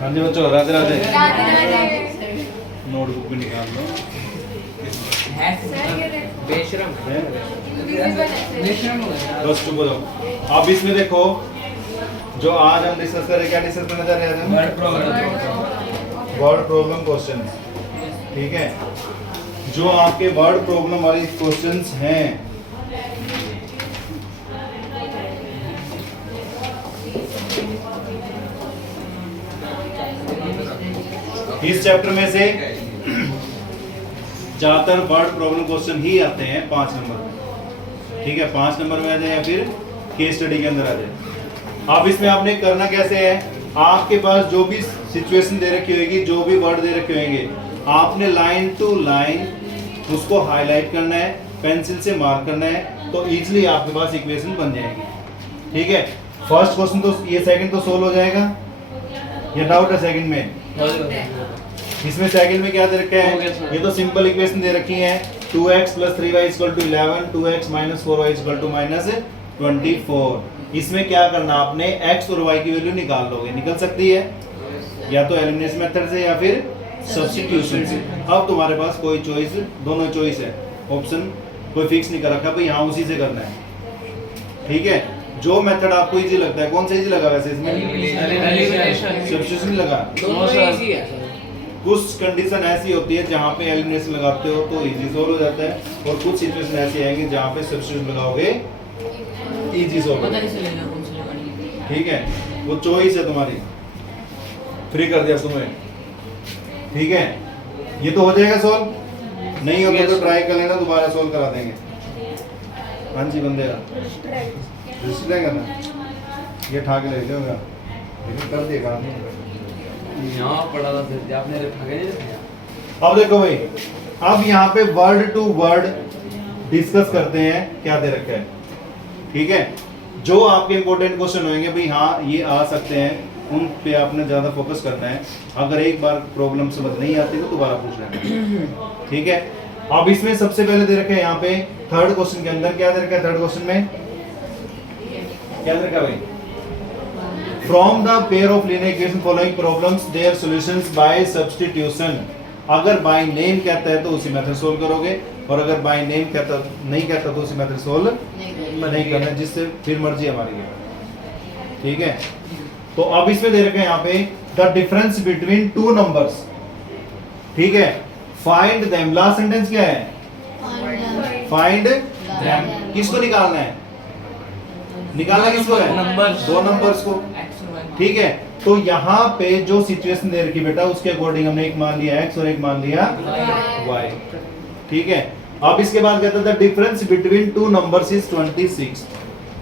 हाँ जी बच्चों, राधे राधे। राधे। नोटबुक भी निकाल लो। बेशरम बस चुप हो जाओ। अब इसमें देखो, जो आज हम डिस्कस कर रहे हैं, क्या डिस्कस करने जा रहे हैं आज हम? Word problem question. ठीक है, जो आपके वर्ड प्रॉब्लम वाले क्वेश्चंस हैं, इस चैप्टर में से ज्यादातर वर्ड प्रॉब्लम क्वेश्चन ही आते हैं 5 नंबर में। ठीक है, 5 नंबर में आ जाए या फिर केस स्टडी के अंदर आ जाए। अब इसमें आपने करना कैसे है, आपके पास जो भी सिचुएशन दे रखी होगी, जो भी वर्ड दे रखे होंगे, आपने लाइन टू लाइन उसको हाईलाइट करना है, पेंसिल से मार्क करना है, तो इजीली आपके पास इक्वेशन बन जाएगी। ठीक है, फर्स्ट क्वेश्चन तो ये, सेकंड तो सोल्व हो जाएगा, ये डाउट है सेकंड में? इसमें सेकंड में क्या दे रखा है, ये तो सिंपल इक्वेशन दे रखी है, 2x + 3y = 11, 2x - 4y = -24। इसमें क्या करना, आपने x और y की वैल्यू निकाल लोगे, निकल सकती है या तो एलिमिनेशन मेथड से या फिर सब्स्टिट्यूशन से। अब तुम्हारे पास कोई चॉइस, दोनों चॉइस है, ऑप्शन कोई फिक्स नहीं कर रखा भाई, हाँ उसी से करना है। ठीक है, जो मेथड आपको इजी लगता है। कौन सा इजी लगा वैसे इसमें? सब्स्टिट्यूशन लगा। दोनों इजी है। कुछ कंडीशन ऐसी होती है जहाँ पे एलिमिनेशन लगाते हो तो इजी सोल्व हो जाता है, और कुछ सिचुएशन ऐसी आएंगी जहाँ पे सब्स्टिट्यूशन लगाओगे इजी सोल्व हो जाएगा। ठीक है, वो चॉइस है तुम्हारी, फ्री कर दिया तुम्हें। ठीक है, ये तो हो जाएगा सोल्व, नहीं होगा तो ट्राई कर लेना, दोबारा सोल्व करा देंगे। हाँ जी बंदे, डिस्प्ले करना, ये ठा के ले जाओगा, लेकिन कर दिया काम यहाँ पड़ा था, फिर आपने रखा गया। अब देखो भाई, अब यहाँ पे वर्ड टू वर्ड डिस्कस करते हैं, क्या दे रखा है। ठीक है, जो आपके इंपॉर्टेंट क्वेश्चन होंगे भाई, हाँ ये आ सकते हैं, उन पे आपने ज्यादा फोकस करना है। अगर एक बार प्रॉब्लम समझ नहीं आती तो दोबारा पूछना है। ठीक है, अब इसमें सबसे पहले दे रखा है यहाँ पे थर्ड क्वेश्चन के अंदर, क्या दे रखा है थर्ड क्वेश्चन में, क्या दे रखा है भाई, from the pair of linear equation following problems their solutions by substitution. अगर बाय नेम कहता है तो उसी मेथड सोल्व करोगे, और अगर बाय नेम कहता नहीं कहता तो उसी मेथड सोल्व नहीं करना, जिससे फिर मर्जी हमारी है। ठीक है, तो अब इसमें दे रखे हैं यहाँ पे the difference between two numbers. ठीक है, फाइंड देम, लास्ट सेंटेंस क्या है, फाइंड देम। किसको निकालना है, निकालना किसको है, नंबर्स, दो नंबर्स को। ठीक है, तो यहाँ पे जो सिचुएशन दे रखी बेटा, उसके अकॉर्डिंग हमने एक मान लिया x और एक मान लिया y। ठीक है, अब इसके बाद कहता था difference between two numbers is 26।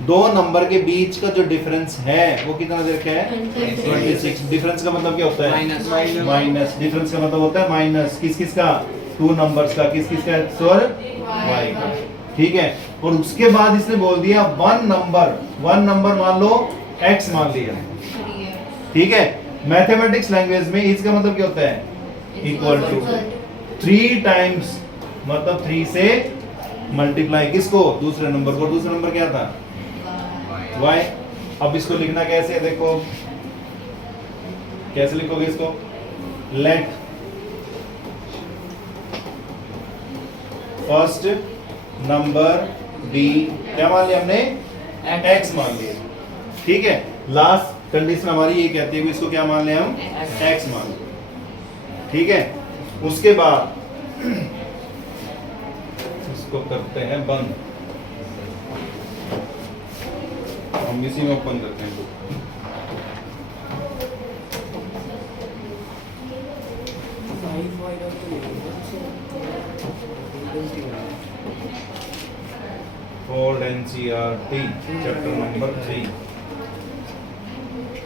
दो नंबर के बीच का जो डिफरेंस है वो कितना दे रखा है, 26। डिफरेंस का मतलब क्या होता है, माइनस। डिफरेंस का मतलब होता है माइनस, किस किस का, टू नंबर्स का, किस किस का, x और y का। ठीक है, और उसके बाद इसने बोल दिया वन नंबर मान लो x मान लिया। ठीक है, मैथमेटिक्स लैंग्वेज में इसका मतलब क्या होता है, इक्वल टू 3 टाइम्स, मतलब 3 से मल्टीप्लाई किसको, दूसरे नंबर को। दूसरा नंबर क्या था, y। अब इसको लिखना कैसे है, देखो कैसे लिखोगे इसको, लेट फर्स्ट नंबर बी, क्या मान लिया हमने, x मान लिया। ठीक है, लास्ट कंडीशन हमारी ये कहती है कि इसको क्या मान लिया हम, x मान लिया। ठीक है, उसके बाद इसको करते हैं बंद, हम इसी में ओपन करते हैं। ओल्ड NCERT चैप्टर नंबर 3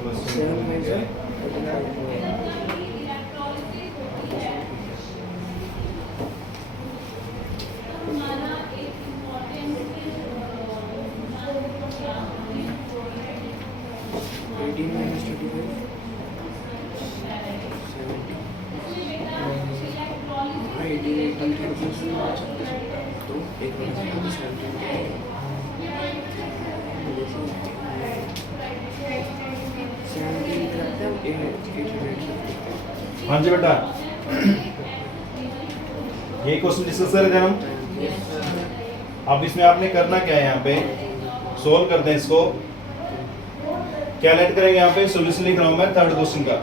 17 हाँ जी बेटा, ये क्वेश्चन डिस्कस कर रहे थे हम। अब इसमें आपने करना क्या है, यहाँ पे सोल्व करते हैं इसको। क्या लेट करेंगे, यहाँ पे सॉल्यूशन लिख रहा हूं मैं थर्ड क्वेश्चन का।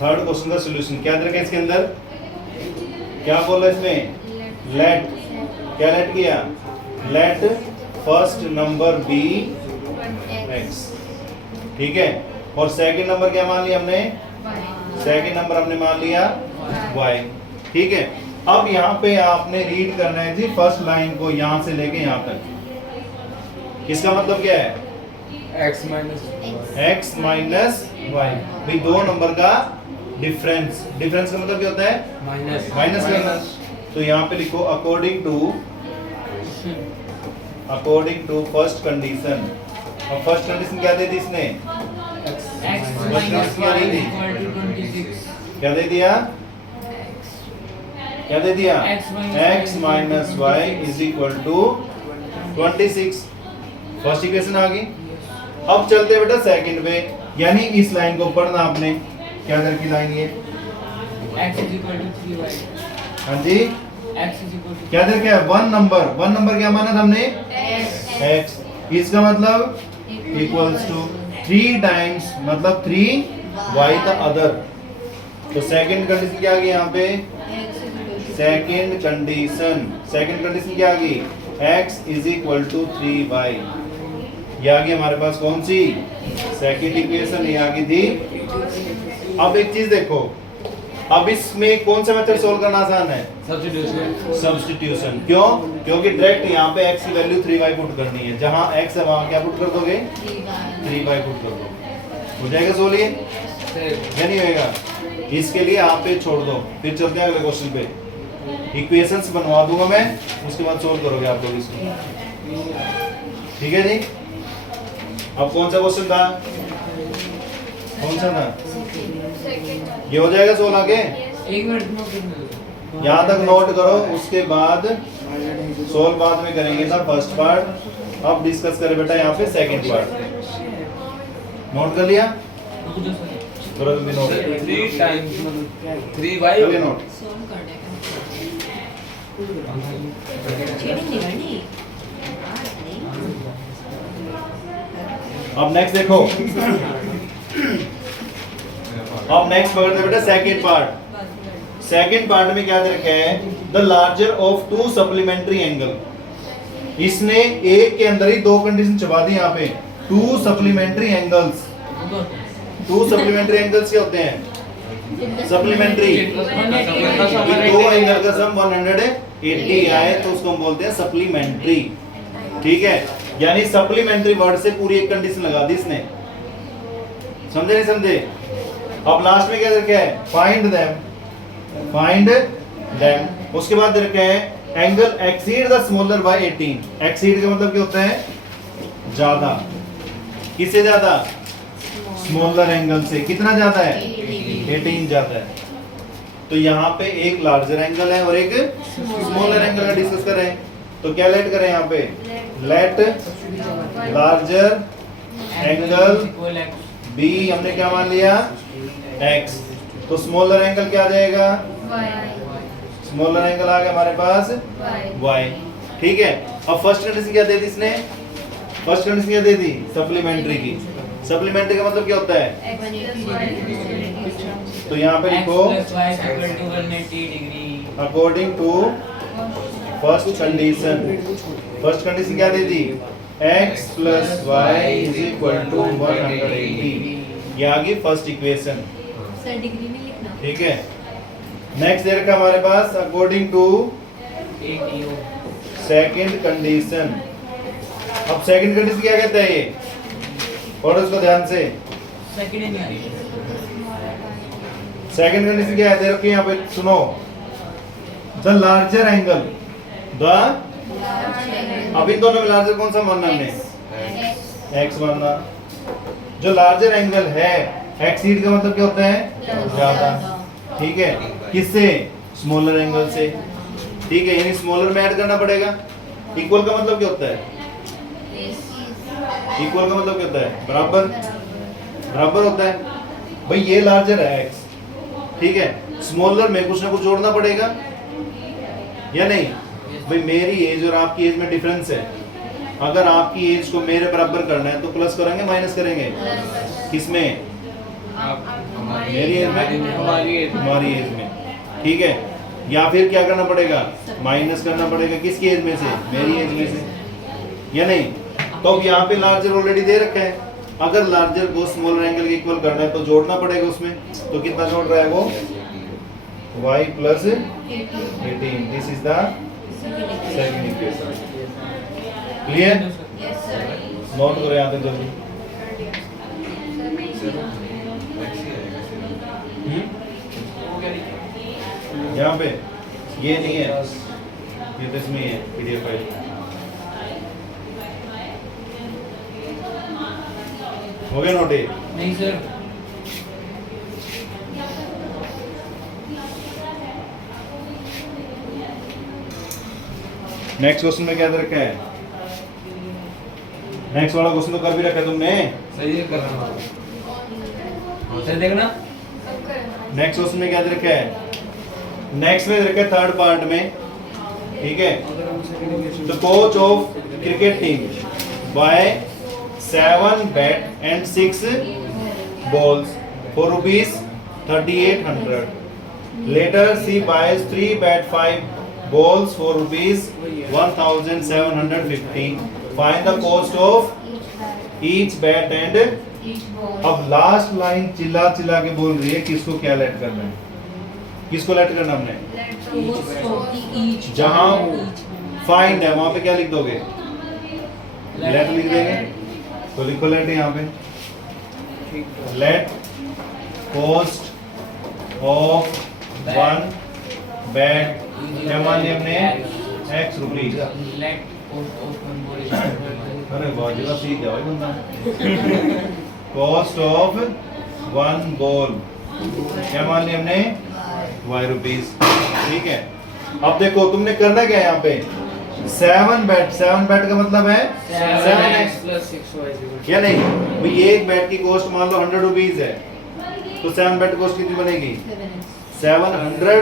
थर्ड क्वेश्चन का सॉल्यूशन क्या दे रखा है इसके अंदर, क्या बोल रहा है इसमें, लेट, क्या लेट किया, let first number be x, ठीक है। और सेकंड नंबर क्या मान लिया हमने, सेकंड नंबर हमने मान लिया y, ठीक है। अब यहाँ पे आपने रीड करना है जी फर्स्ट लाइन को, यहाँ से लेके यहाँ तक। इसका मतलब क्या है, x minus x minus y, भाई दो नंबर का डिफरेंस, डिफरेंस का मतलब क्या होता है, माइनस माइनस करना। तो यहाँ पे लिखो अकॉर्डिंग टू फर्स्ट कंडीशन। और फर्स्ट कंडीशन क्या दे दी इसने, क्या दे दिया, क्या दे दिया, x minus Y is equal to 26। First equation आ गई। अब चलते हैं बेटा सेकंड पे, यानी इस लाइन को पढ़ना आपने, क्या दर की लाइन ये, x is equal to 3y, हाँ जी, x is equal to क्या दर क्या है, वन नंबर क्या माना था हमने, x, इसका मतलब इक्वल्स टू 3 टाइम्स, मतलब 3y द अदर। तो सेकंड कंडीशन क्या आ गई यहाँ पे, सेकंड कंडीशन क्या आ गई, x is equal to 3y। ये आ गई हमारे पास कौन सी, सेकंड इक्वेशन, ये आ गई थी। अब एक चीज देखो, अब इसमें कौन सा मेथड सोल्व करना आसान है, सब्स्टिट्यूशन। क्यों, क्योंकि डायरेक्ट यहाँ पे x की वैल्यू 3y पुट करनी है, जहाँ x है वहाँ क्या पुट कर दोगे, 3y पुट कर दो, हो जाएगा सोल्व ये या नहीं होएगा। इसके लिए आप पे छोड़ दो, फिर चलते हैं अगले क्वेश्चन पे। इक्वेशंस बनवा दूंगा मैं, उसके बाद सोल्व करोगे आप लोग इसको, ठीक है जी। अब कौन सा क्वेश्चन था, कौन सा था, ये हो जाएगा सोल्व आगे, एक मिनट नोट करना, यहाँ तक नोट करो, उसके बाद सोल्व बाद में करेंगे ना फर्स्ट पार्ट। अब डिस्कस करें बेटा यहाँ पे सेकंड पार्ट। नोट कर लिया, करो तुम भी नोट, 3 टाइम्स मतलब 3y कर लिया नोट। अब नेक्स्ट देखो, अब नेक्स्ट पकड़ते बेटा सेकंड पार्ट। सेकंड पार्ट में क्या दे रखा है, the larger of 2 supplementary angle. इसने एक के अंदर ही दो कंडीशन छुपा दी यहाँ पे, 2 सप्लीमेंट्री एंगल्स। 2 सप्लीमेंट्री एंगल्स क्या होते हैं, सप्लीमेंट्री, दो एंगल का सम 180 आए तो उसको हम बोलते हैं सप्लीमेंट्री, ठीक है। यानी सप्लीमेंट्री वर्ड से पूरी एक कंडीशन लगा दी इसने, समझे नहीं समझे। अब लास्ट में क्या रखा है, फाइंड देम, उसके बाद रखा है angle exceed the smaller by 18। Exceed का मतलब क्या होता है, ज्यादा, किससे ज्यादा, स्मॉलर एंगल से, कितना ज्यादा है, 18 ज्यादा है। तो यहाँ पे एक लार्जर एंगल है और एक स्मॉलर एंगल का डिस्कस कर रहे हैं। तो क्या लेट करें यहाँ पे, लेट लार्जर एंगल बी, हमने क्या मान लिया, x। तो स्मॉलर एंगल क्या आ जाएगा, स्मॉलर एंगल आ गया हमारे पास y, ठीक है। अब फर्स्ट कंडीशन क्या दे दी इसने, फर्स्ट कंडीशन क्या दे दी, सप्लीमेंट्री की। सप्लीमेंट्री का मतलब क्या होता है, तो यहाँ पे लिखो according to first condition. First condition क्या दे दी, x plus y is equal to 180। ये आ गई फर्स्ट इक्वेशन, ठीक है। नेक्स्ट दे रखा हमारे पास अकॉर्डिंग टू सेकंड कंडीशन। अब सेकंड कंडीशन क्या कहता है ये, और उसको ध्यान से, सेकंड कंडीशन क्या है, दे रखी है यहाँ पे, सुनो, द लार्जर एंगल, द, अब इन दोनों में लार्जर कौन सा मानना हमने, x मानना। जो लार्जर एंगल है, एक्सीड का मतलब क्या होता है, ज्यादा, ठीक है, किससे, स्मॉलर एंगल से, ठीक है। यानी स्मॉलर में ऐड करना पड़ेगा। इक्वल का मतलब क्या होता है, इक्वल का मतलब क्या होता है, बराबर। बराबर होता है भाई, ये लार्जर है x, ठीक है, स्मॉलर में कुछ ना कुछ जोड़ना पड़ेगा या नहीं भाई। मेरी एज और आपकी एज में डिफरेंस है, अगर आपकी एज को मेरे बराबर करना है तो प्लस करेंगे माइनस करेंगे, किसमें, मेरी एज में, हमारी एज में, ठीक है, या फिर क्या करना पड़ेगा, माइनस करना पड़ेगा, किसकी एज में से, मेरी एज में से, या नहीं। तो अब यहाँ पे लार्जर ऑलरेडी दे रखा है, अगर लार्जर को स्मॉलर एंगल के इक्वल करना है तो जोड़ना पड़ेगा उसमें, तो कितना जोड़ रहा है वो, y plus 18, this is the second equation. Clear, note करो यहाँ तक जल्दी। यहाँ पे ये नहीं है, ये तो इसमें है पीडीएफ फाइल। हो गया नोट एक? नहीं सर, नेक्स्ट क्वेश्चन में क्या दे रखा है, नेक्स्ट वाला क्वेश्चन तो कर भी रखा है तुमने, सही है, कर रहा हूँ सर, देखना नेक्स्ट क्वेश्चन में क्या दे रखा है, नेक्स्ट में दे रखा है थर्ड पार्ट में, ठीक है, the coach of cricket team buy 7 bat and 6 balls for ₹3800, later she buys 3 bat 5 balls for ₹1750, find the cost of each bat and अब लास्ट लाइन चिल्ला चिल्ला के बोल रही है किसको क्या लेट करना है, किसको लेट करना हमने, जहां फाइंड है वहां पे क्या लिख दोगे, लेट लिख देंगे, तो लिखो लेट यहाँ पे, लेट कॉस्ट ऑफ 1 बैट, क्या मान लिया हमने, x रुपीज। अरे वाह जी, सीख गया भाई बंदा। कॉस्ट ऑफ 1 बॉल, क्या मान लिया हमने, y रुपीज, ठीक है। अब देखो तुमने करना क्या है यहाँ पे, 7 बैट का मतलब है 7x क्या नहीं भाई, एक बैट की कॉस्ट मान लो 100 रुपीज है, तो 7 बैट कॉस्ट कितनी बनेगी, 700,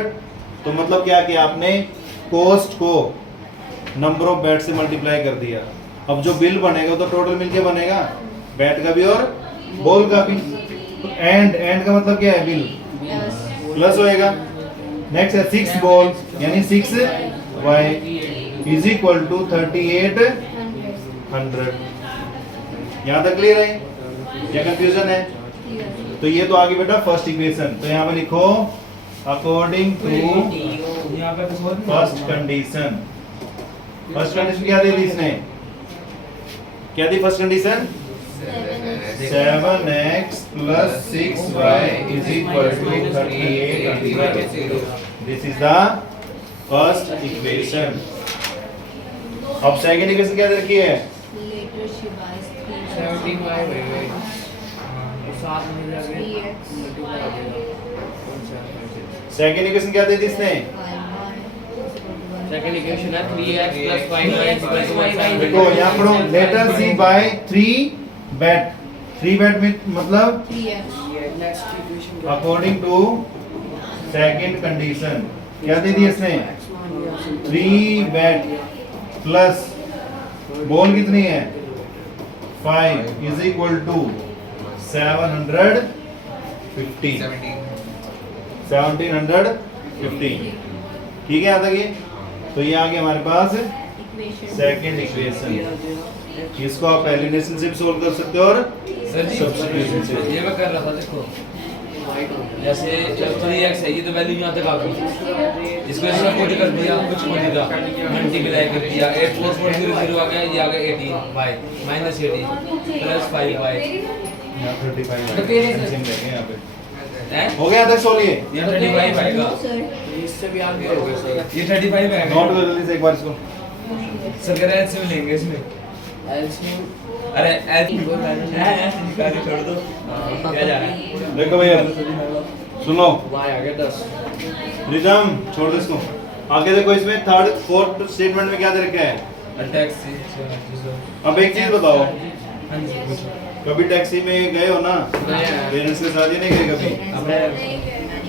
तो मतलब क्या कि आपने कॉस्ट को नंबर ऑफ बैट से मल्टीप्लाई कर दिया। अब जो बिल बनेगा तो टोटल मिलके बनेगा, बैट का भी और बॉल का भी। तो एंड का मतलब क्या है, बिल प्लस होएगा। नेक्स्ट है 6 बॉल यानी 6y इज इक्वल टू 3800। यहाँ तक क्लियर है या कंफ्यूजन है? तो ये तो आगे बेटा फर्स्ट इक्वेशन, तो यहाँ पे लिखो according to first condition. First condition क्या दी इसने, क्या दी first condition, 7x plus 6y is equal to 3800. This is the first equation. अब सेकंड इक्वेशन क्या दे रखी है, 75 है, साथ में जाके सेकंड इक्वेशन क्या दे दी इसने, सेकंड इक्वेशन है 3x plus 5y देखो यहाँ पढ़ो, लेटर सी बाय 3 बैट, 3 बैट में मतलब अकॉर्डिंग टू सेकंड कंडीशन क्या दे दी इसने, 3 बैट प्लस बॉल कितनी है 5 इज इक्वल टू 1750, 1750, ठीक है यहाँ तक ये। तो ये आ गया हमारे पास सेकंड इक्वेशन, इसको आप एलिमिनेशन से भी सोल्व कर सकते हो और सब्स्टिट्यूशन से। ये मैं कर रहा था, देखो जैसे जब 3x है ये तो वैल्यू यहाँ तक आ गई, इसको इसका कोड कर दिया, कुछ कोड दिया, मल्टीप्लाई कर दिया, 84400 आ गया, ये आ गया 18y minus 18 plus 5y, यहाँ 35 तो फिर सेम रहेंगे यहाँ पे। हैं हो गया तक सोलिए, ये 35 आएगा, इससे भी आगे होगा सर, ये 35 आएगा। नोट कर जल्दी से एक बार इसको। सर कह रहे हैं एलसीएम लेंगे इसमें, एलसीएम, अरे एलसीएम निकाल छोड़ दो, क्या जा रहा है, देखो भैया सुनो, y आ गया 10, रिजम छोड़ दो इसको, आगे देखो इसमें थर्ड फोर्थ स्टेटमेंट में क्या दे रखा है। अटैक से अब एक चीज बताओ, हाँ जी कभी टैक्सी में गए हो ना पेरेंट्स के साथ, ही नहीं गए कभी?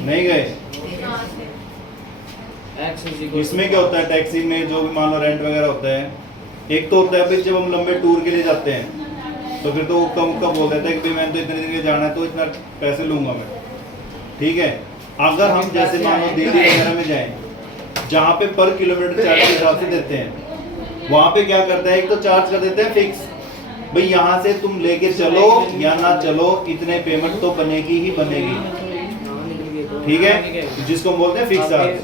नहीं गए। इसमें क्या होता है टैक्सी में, जो भी मान लो रेंट वगैरह होता है, एक तो होता है भाई जब हम लंबे टूर के लिए जाते हैं तो फिर तो उक्का मुक्का बोल देता है कि भाई मैंने तो इतने दिन के जाना है तो इतना पैसे लूंगा मैं, ठीक है। अगर हम जैसे मान लो दिल्ली वगैरह में जाएं जहाँ पे पर किलोमीटर चार्ज के हिसाब से देते हैं, वहाँ पे क्या करता है, एक तो चार्ज कर देते हैं फिक्स, भाई यहाँ से तुम लेके चलो या ना चलो इतने पेमेंट तो बनेगी ही बनेगी, ठीक है, जिसको हम बोलते हैं फिक्स चार्ज,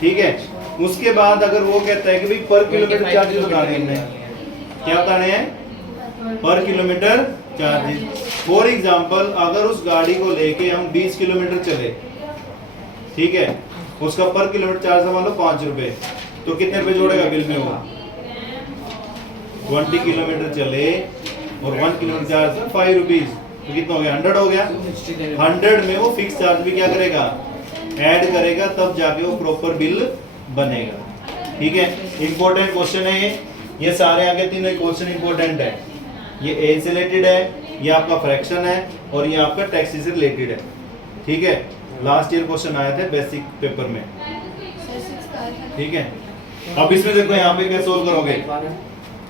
ठीक है। उसके बाद अगर वो कहता है कि भाई पर किलोमीटर चार्जेस बताने हैं, क्या बताने हैं, पर किलोमीटर चार्जेस। फॉर एग्जांपल अगर उस गाड़ी को लेके हम 20 किलोमीटर चले, ठीक है, उसका पर किलोमीटर चार्ज मान लो 5 रुपए, तो कितने रुपए जोड़ेगा बिल में वो? 20 किलोमीटर चले और 1 किलोमीटर चार्ज 5 रुपीज, तो कितना हो गया, 100 हो गया। 100 में वो फिक्स चार्ज भी क्या करेगा, ऐड करेगा, तब जाके वो प्रॉपर बिल बनेगा, ठीक है। इंपॉर्टेंट क्वेश्चन है ये सारे आगे तीनों क्वेश्चन इंपॉर्टेंट है। ये ए से रिलेटेड है, ये आपका फ्रैक्शन है और ये आपका टैक्सी से रिलेटेड है, ठीक है। लास्ट ईयर क्वेश्चन आए थे बेसिक पेपर में, ठीक है। अब इसमें देखो यहाँ पे क्या सोल्व करोगे,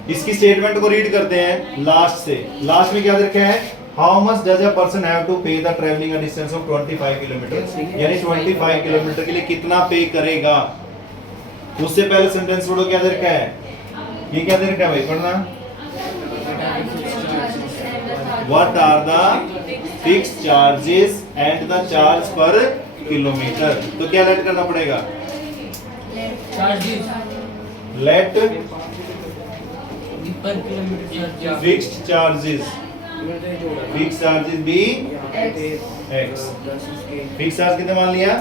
इसकी स्टेटमेंट को रीड करते हैं लास्ट से। लास्ट में क्या रखा है, how much does a person have to pay the travelling a distance of 25 kilometre, यानी 25 किलोमीटर के लिए कितना पे करेगा। उससे पहले सेंटेंस पढ़ो, क्या दे रखा है, ये क्या दे रखा है भाई, पढ़ना, what are the fix charges and the charge per kilometre, तो क्या लेट करना पड़ेगा, let fixed charges, fix charges be x, fix charge कितने मान लिया,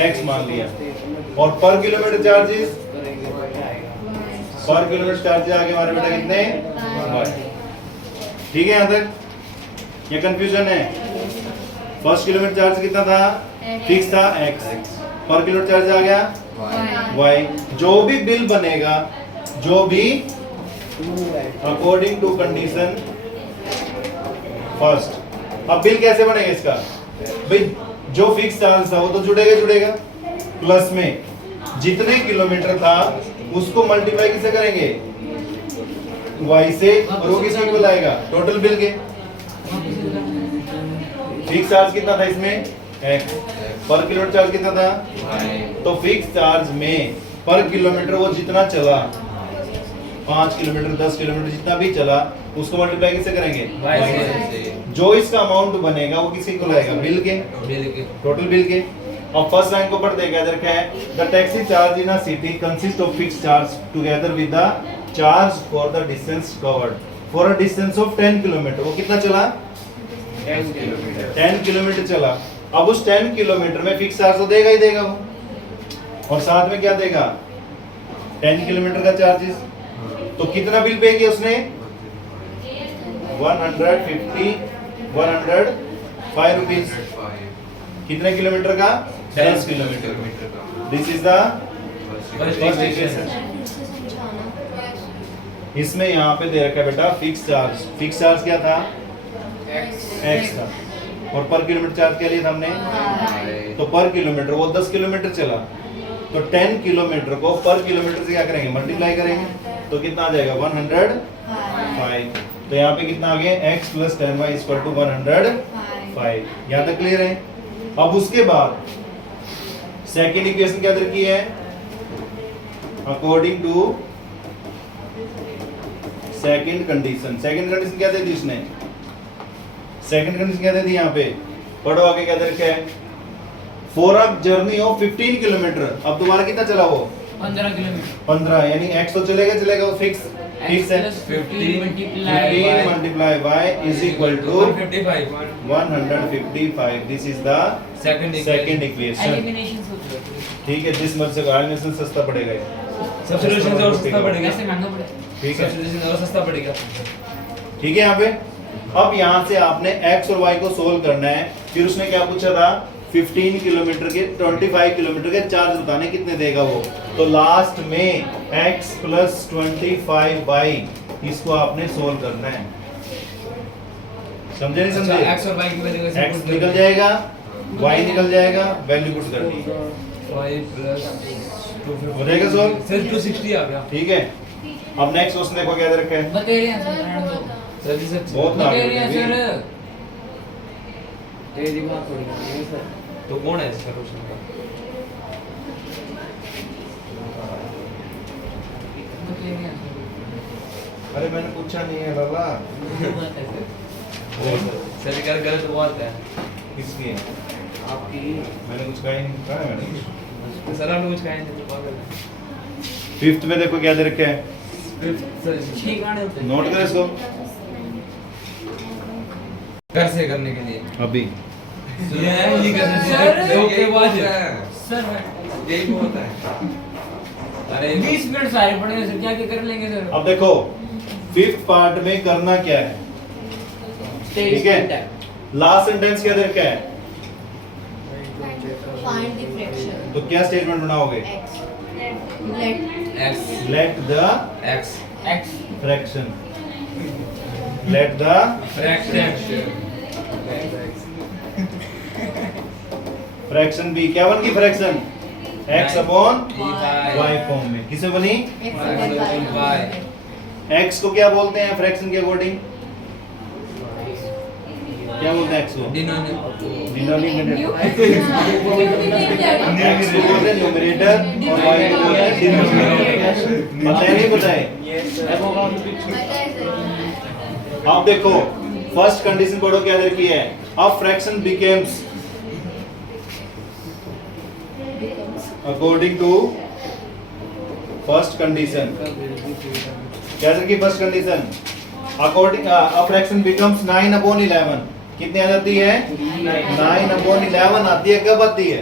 एक्स मान लिया, और per kilometre charges, per kilometre charges आगे हमारे बेटा कितने, ठीक है। यहाँ तक ये कंफ्यूजन है। फर्स्ट किलोमीटर चार्ज कितना था, फिक्स था एक्स, पर किलोमीटर चार्ज आ गया वाई। जो भी बिल बनेगा, जो भी अकॉर्डिंग टू कंडीशन फर्स्ट। अब बिल कैसे बनेगा इसका, भाई जो फिक्स चार्ज था वो तो जुड़ेगा, प्लस में जितने किलोमीटर था उसको मल्टीप्लाई किससे करेंगे, वाई से, और वो किसके इक्वल आएगा, टोटल बिल के। फिक्स चार्ज कितना था इसमें, एक्स, पर किलोमीटर चार्ज कितना था, तो फिक्स चार्ज में पर किलोमीटर वो जितना चला, 5 किलोमीटर 10 किलोमीटर जितना भी चला, उसको मल्टीप्लाई किससे करेंगे, वाई से। जो इसका अमाउंट बनेगा वो किसके इक्वल आएगा, बिल के, टोटल बिल के। और फर्स्ट लाइन को पढ़ते हैं, क्या रखा है, the taxi charge in a city consist of fixed charge together with the charge for the distance covered for a distance of 10 kilometre. वो कितना चला, 10 किलोमीटर चला। अब उस 10 किलोमीटर में फिक्स चार्ज तो देगा ही देगा वो, और साथ में क्या देगा, 10 किलोमीटर का चार्जेस। तो कितना बिल पे किया उसने, 105 रुपीज। कितने किलोमीटर का, 10 kilometre. This is the first equation. इसमें यहाँ पे दे रखा है बेटा फिक्स चार्ज। फिक्स चार्ज क्या था, एक्स था, और पर किलोमीटर चार्ज क्या लिया था हमने, तो पर किलोमीटर वो 10 किलोमीटर चला, तो 10 किलोमीटर को पर किलोमीटर से क्या करेंगे, मल्टीप्लाई करेंगे, तो कितना आ जाएगा, 105। तो यहाँ पे कितना आ गया, x plus 10y equal to 105। यहाँ तक क्लियर है। अब उसके बाद सेकेंड इक्वेशन क्या दर की है, according to second condition. Second condition क्या दे दी उसने, सेकेंड कंडीशन क्या दे दी यहाँ पे, पढ़ो आगे क्या दे रखा है, for a journey of 15 kilometre. अब तुम्हारा कितना चला वो, 15 किलोमीटर, 15, यानी x तो चलेगा वो फिक्स है, 15 multiply y is equal to 155। This is the second equation, ठीक है। जिस मर्ज से एलिमिनेशन सस्ता पड़ेगा, सब्स्टिट्यूशन से और सस्ता पड़ेगा, ऐसे महंगा पड़ेगा, ठीक है, सब्स्टिट्यूशन और सस्ता पड़ेगा, ठीक है। यहाँ पे अब यहाँ से आपने x और y को सोल्व करना है। फिर उसने क्या पूछा था, 15 किलोमीटर के 25 किलोमीटर के चार्ज बताने कितने देगा वो, तो लास्ट में x प्लस 25y इसको आपने सोल्व करना है। समझे नहीं अच्छा समझे? x और y की वैल्यू कैसे x निकल जाएगा, y निकल जाएगा, वैल्यू पुट करनी है। 5 प्लस 250 हो जाएगा सॉल्व? सर 260 आ गया ठीक है, अब नेक्स्ट क्वेश्चन देखो क्या दे रखा है। बतेरिया सर सर जी सर बहुत आगे बतेरिया है सर अभी। तेरे दिमाग थोड़ी है सर तो कौन है इसका क्वेश्चन का बतेरिया अरे मैंने पूछा नहीं है लाला। सर ये गलत बात है किसकी है? आपकी मैंने कुछ कहा ही नहीं, कहा है मैंने? सर आपने कुछ कहा नहीं तो पागल है फिफ्थ में देखो क्या दे रखा है, सर छह गाने होते हैं नोट करें इसको घर से करने के लिए अभी। ये करने से सर, दो के बाद सर यही होता है अरे 20 मिनट सारे पड़े हैं सर क्या क्या कर लेंगे सर अब देखो फिफ्थ पार्ट में करना क्या है, ठीक है? लास्ट सेंटेंस क्या दे रखा है, Find the fraction. तो क्या स्टेटमेंट बनाओगे? X. Let x let the x x fraction, let the fraction be, क्या बन गई fraction? x upon y form में। किसे बनी? X Y. upon Y. x को क्या बोलते हैं फ्रैक्शन के अकॉर्डिंग? क्या बोलते हैं x को? डिनोमिनेटर। x को बोलते हैं न्यूमरेटर और y को बोलते हैं डिनोमिनेटर। पता है नहीं पता है? अब देखो फर्स्ट कंडीशन पढ़ो क्या दे रखी है, अब fraction becomes according to first condition. क्या दे रखी first condition? According a fraction becomes 9 upon 11। कितनी आ जाती है? 9 अपॉन 11 आती है। कब आती है?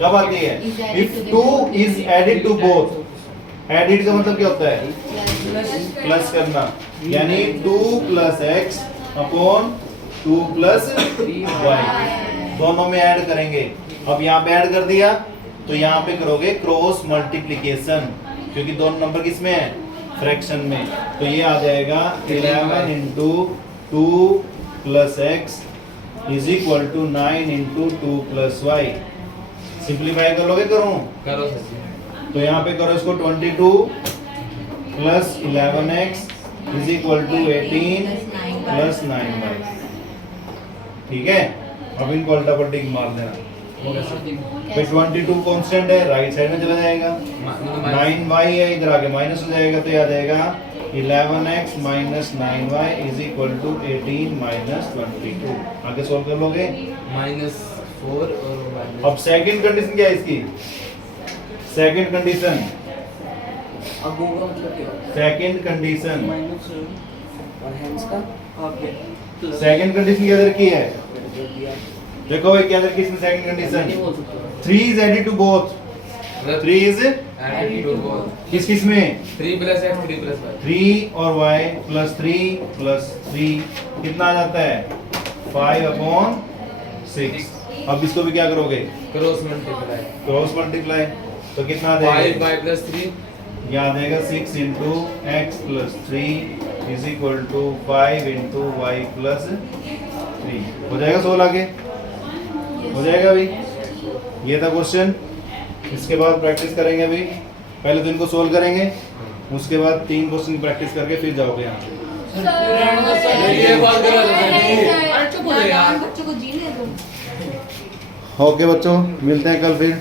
कब आती है? If 2 is added to both. Added का मतलब क्या होता है? प्लस करना, यानी 2 plus x upon 2 plus y, दोनों में ऐड करेंगे। अब यहाँ पे ऐड कर दिया तो यहाँ पे करोगे क्रॉस मल्टीप्लिकेशन, क्योंकि दोनों नंबर किसमें है? फ्रैक्शन में। तो ये आ जाएगा 11 into 2 plus x is equal to 9 into 2 plus y. Simplify कर लोगे? करूँ? करो सर जी तो यहाँ पे करो इसको 22 plus 11x is equal to 18 plus 9y। ठीक है, अब इनको उल्टा पलटी मार देना। हो गया सर फिर 22 कांस्टेंट है, राइट साइड में चला जाएगा। 9y है, इधर आके माइनस हो जाएगा, तो ये आ जाएगा 11x minus 9y is equal to 18 minus 22। आगे सोल्व कर लोगे। -4 और अब सेकंड कंडीशन क्या है इसकी? सेकंड कंडीशन, अब होगा मतलब क्या सेकंड कंडीशन, माइनस और हैंड्स का आपके प्लस सेकंड कंडीशन क्या दे रखी है? दिया देखो भाई क्या दे रखी है इसमें सेकंड नहीं कंडीशन? बोल सकते 3 is added to both। 3 is किस किस में? 3 प्लस x 3 प्लस y 3 और y प्लस 3 प्लस 3 कितना आ जाता है? 5 अपॉन 6। अब इसको भी क्या करोगे? क्रॉस मल्टीप्लाई क्रॉस मल्टीप्लाई, तो कितना आ 5 जाएगा? y प्लस 3 ये आ जाएगा 6 into x plus 3 is equal to 5 into y plus 3। हो जाएगा 16 आगे? हो जाएगा अभी? ये था क्वेश्चन। इसके बाद प्रैक्टिस करेंगे अभी। पहले तो इनको सोल्व करेंगे, उसके बाद 3 क्वेश्चन की प्रैक्टिस करके फिर जाओगे यहाँ। ये बात करो चुप हो यार, बच्चों को जीने दो। ओके बच्चों, मिलते हैं कल फिर।